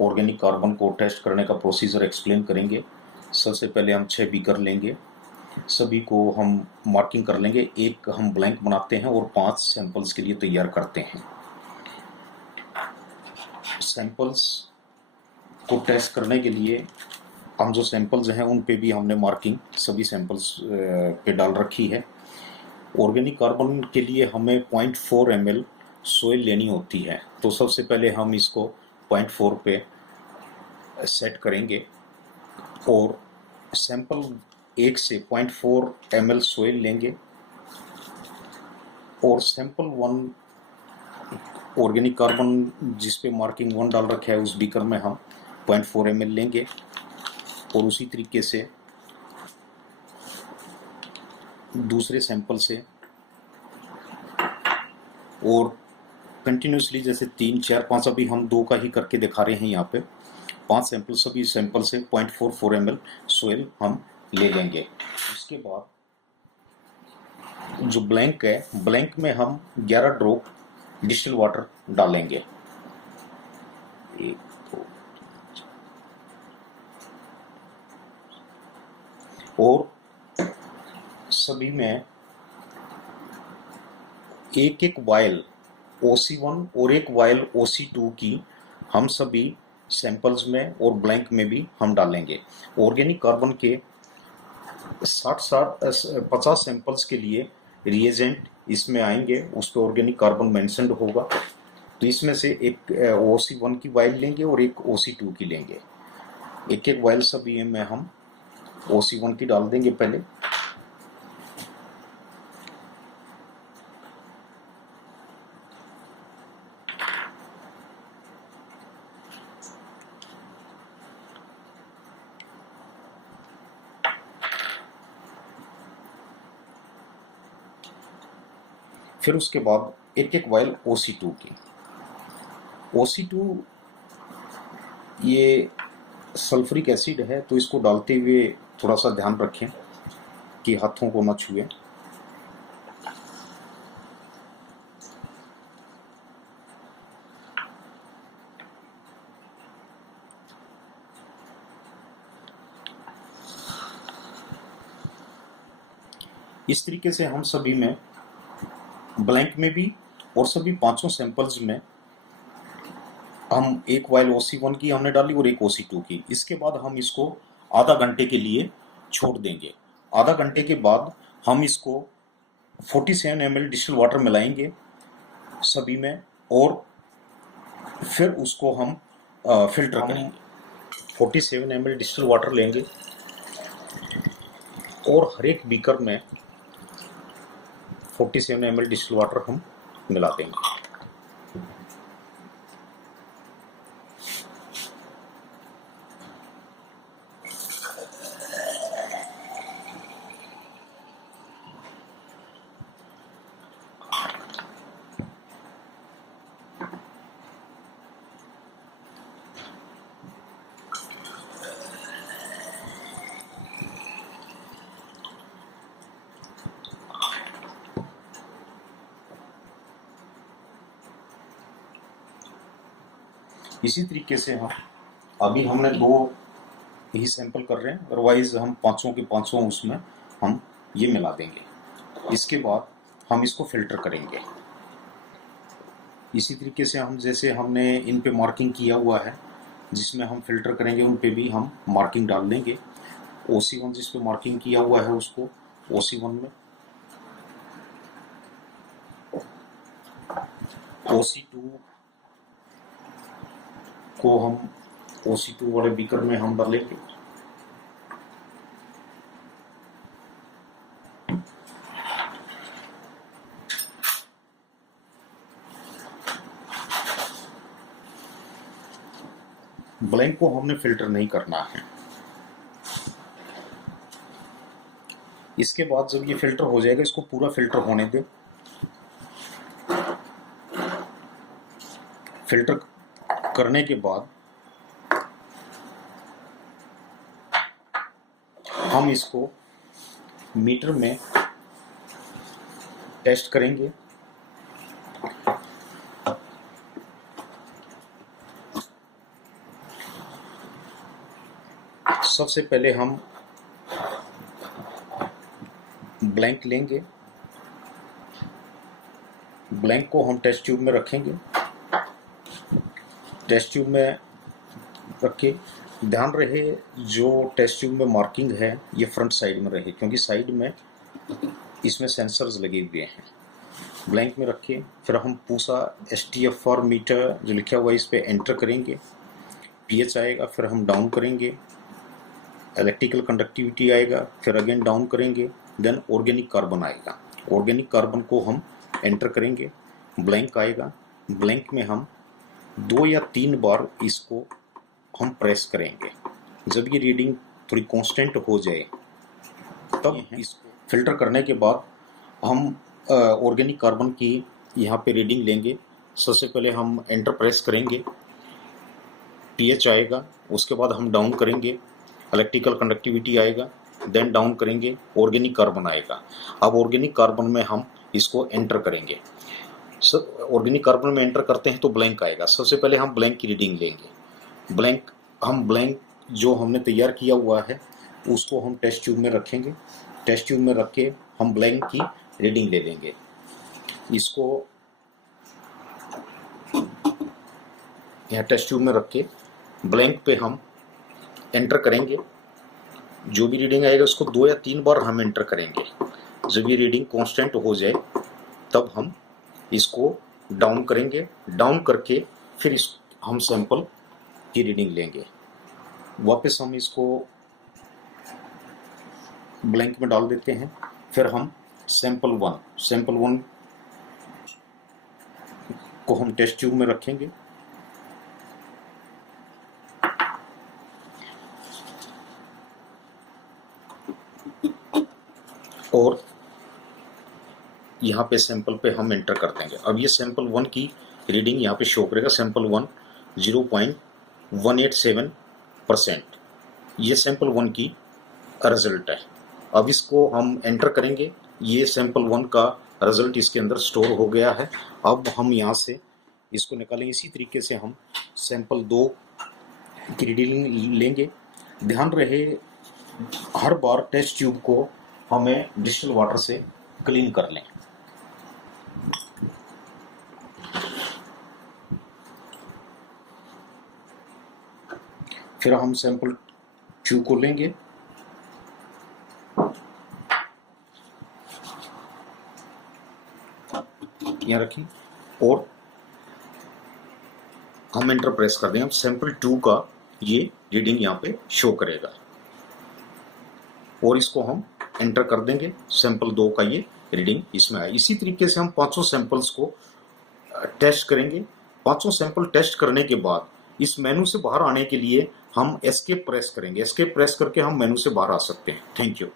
Organic carbon को test करने का प्रोसीजर एक्सप्लेन करेंगे। सबसे पहले हम 6 बीकर लेंगे, सभी को हम मार्किंग कर लेंगे, एक हम ब्लैंक बनाते हैं और 5 सैंपल्स के लिए तैयार करते हैं। सैंपल्स को टेस्ट करने के लिए हम जो सैंपल्स हैं उन पे भी हमने मार्किंग सभी सैंपल्स पे डाल रखी है। ऑर्गेनिक कार्बन के लिए हमें 0.4 ml सोइल लेनी होती है, तो सबसे पहले हम इसको 0.4 पे सेट करेंगे और सैंपल 1 से 0.4 ml सोइल लेंगे और सैंपल 1 ऑर्गेनिक कार्बन जिस पे मार्किंग 1 डाल रखा है उस बीकर में हम 0.4 ml लेंगे और उसी तरीके से दूसरे सैंपल से और कंटिन्यूसली जैसे 3, 4, 5 अभी हम 2 का ही करके दिखा रहे हैं यहाँ पे 5 सैंपल, सभी सैंपल से 0.44 ml सोइल हम ले लेंगे। उसके बाद जो ब्लैंक है, ब्लैंक में हम 11 ड्रॉप डिस्टिल वाटर डालेंगे। 1, 2 और सभी में एक वायल OC1 और एक वायल OC2 की हम सभी सैंपल्स में और ब्लैंक में भी हम डालेंगे। ऑर्गेनिक कार्बन के 50 सैंपल्स के लिए रिएजेंट इसमें आएंगे, उस पर ऑर्गेनिक कार्बन मेंशन्ड होगा, तो इसमें से एक OC1 की वायल लेंगे और एक OC2 की लेंगे। एक वायल सभी में हम OC1 की डाल देंगे पहले, फिर उसके बाद एक वायल OC2 की। OC2 ये सल्फ्यूरिक एसिड है, तो इसको डालते हुए थोड़ा सा ध्यान रखें कि हाथों को न छुएं। इस तरीके से हम सभी में ब्लैंक में भी और सभी 5 सैंपल्स में हम एक वायल OC1 की हमने डाली और एक OC2 की। इसके बाद हम इसको आधा घंटे के लिए छोड़ देंगे। आधा घंटे के बाद हम इसको 47 ml डिस्टिल वाटर मिलाएंगे सभी में और फिर उसको हम फिल्टर करेंगे। 47 ml डिस्टिल वाटर लेंगे और हर एक बीकर में 47 ml डिस्टिल वाटर हम मिला देंगे। इसी तरीके से हम अभी हमने 2 ही सैंपल कर रहे हैं, अदरवाइज हम 5 के 5 उसमें हम ये मिला देंगे। इसके बाद हम इसको फिल्टर करेंगे। इसी तरीके से हम जैसे हमने इन पे मार्किंग किया हुआ है जिसमें हम फिल्टर करेंगे उन पे भी हम मार्किंग डाल देंगे। OC1 जिस पे मार्किंग किया हुआ है उसको OC1 में, OC2 को हम OC2 वाले बीकर में हम डालेंगे। ब्लैंक को हमने फिल्टर नहीं करना है। इसके बाद जब ये फिल्टर हो जाएगा इसको पूरा फिल्टर होने दें। फिल्टर करने के बाद हम इसको मीटर में टेस्ट करेंगे। सबसे पहले हम ब्लैंक लेंगे, ब्लैंक को हम टेस्ट ट्यूब में रखेंगे। टेस्ट ट्यूब में रख के ध्यान रहे जो टेस्ट ट्यूब में मार्किंग है ये फ्रंट साइड में रहे, क्योंकि साइड में इसमें सेंसर्स लगे हुए हैं। ब्लैंक में रखे, फिर हम पूसा STFR मीटर जो लिखा हुआ है इस पर एंटर करेंगे, pH आएगा, फिर हम डाउन करेंगे, इलेक्ट्रिकल कंडक्टिविटी आएगा, फिर अगेन डाउन करेंगे, देन ऑर्गेनिक कार्बन आएगा। ऑर्गेनिक कार्बन को हम एंटर करेंगे, ब्लैंक आएगा, ब्लैंक में हम 2 या 3 बार इसको हम प्रेस करेंगे। जब ये रीडिंग थोड़ी कांस्टेंट हो जाए तब इसको फिल्टर करने के बाद हम ऑर्गेनिक कार्बन की यहाँ पे रीडिंग लेंगे। सबसे पहले हम एंटर प्रेस करेंगे, pH आएगा, उसके बाद हम डाउन करेंगे, इलेक्ट्रिकल कंडक्टिविटी आएगा, देन डाउन करेंगे, ऑर्गेनिक कार्बन आएगा। अब ऑर्गेनिक कार्बन में हम इसको एंटर करेंगे। ऑर्गेनिक कार्बन में एंटर करते हैं तो ब्लैंक आएगा। सबसे पहले हम ब्लैंक की रीडिंग लेंगे। ब्लैंक जो हमने तैयार किया हुआ है उसको हम टेस्ट ट्यूब में रखेंगे। टेस्ट ट्यूब में रख के हम ब्लैंक की रीडिंग ले लेंगे। इसको यहाँ टेस्ट ट्यूब में रख के ब्लैंक पे हम एंटर करेंगे। जो भी रीडिंग आएगा उसको 2 या 3 बार हम एंटर करेंगे। जब ये रीडिंग कांस्टेंट हो जाए तब हम इसको डाउन करेंगे। डाउन करके फिर हम सैंपल की रीडिंग लेंगे। वापस हम इसको ब्लैंक में डाल देते हैं। फिर हम सैंपल वन को हम टेस्ट ट्यूब में रखेंगे। और यहाँ पे सैंपल पे हम एंटर कर देंगे। अब ये सैंपल 1 की रीडिंग यहाँ पे शो करेगा। सैंपल 1 0.187%। ये सैंपल 1 की रिजल्ट है। अब इसको हम एंटर करेंगे। ये सैंपल 1 का रिजल्ट इसके अंदर स्टोर हो गया है। अब हम यहाँ से इसको निकालेंगे। इसी तरीके से हम सैंपल 2 की रीडिंग लेंगे। ध्यान रहे हर बार टेस्ट ट्यूब को हमें डिस्टिल वाटर से क्लीन कर लें। फिर हम सैंपल 2 को लेंगे। यहाँ रखें और हम एंटर प्रेस कर देंगे। सैंपल 2 का ये रीडिंग यहाँ पे शो करेगा और इसको हम एंटर कर देंगे। सैंपल 2 का ये रीडिंग इसमें आया। इसी तरीके से हम 500 सैंपल्स को टेस्ट करेंगे। 500 सैंपल टेस्ट करने के बाद इस मेनू से बाहर आने के लिए हम एस्केप प्रेस करेंगे। एस्केप प्रेस करके हम मेनू से बाहर आ सकते हैं। Thank you.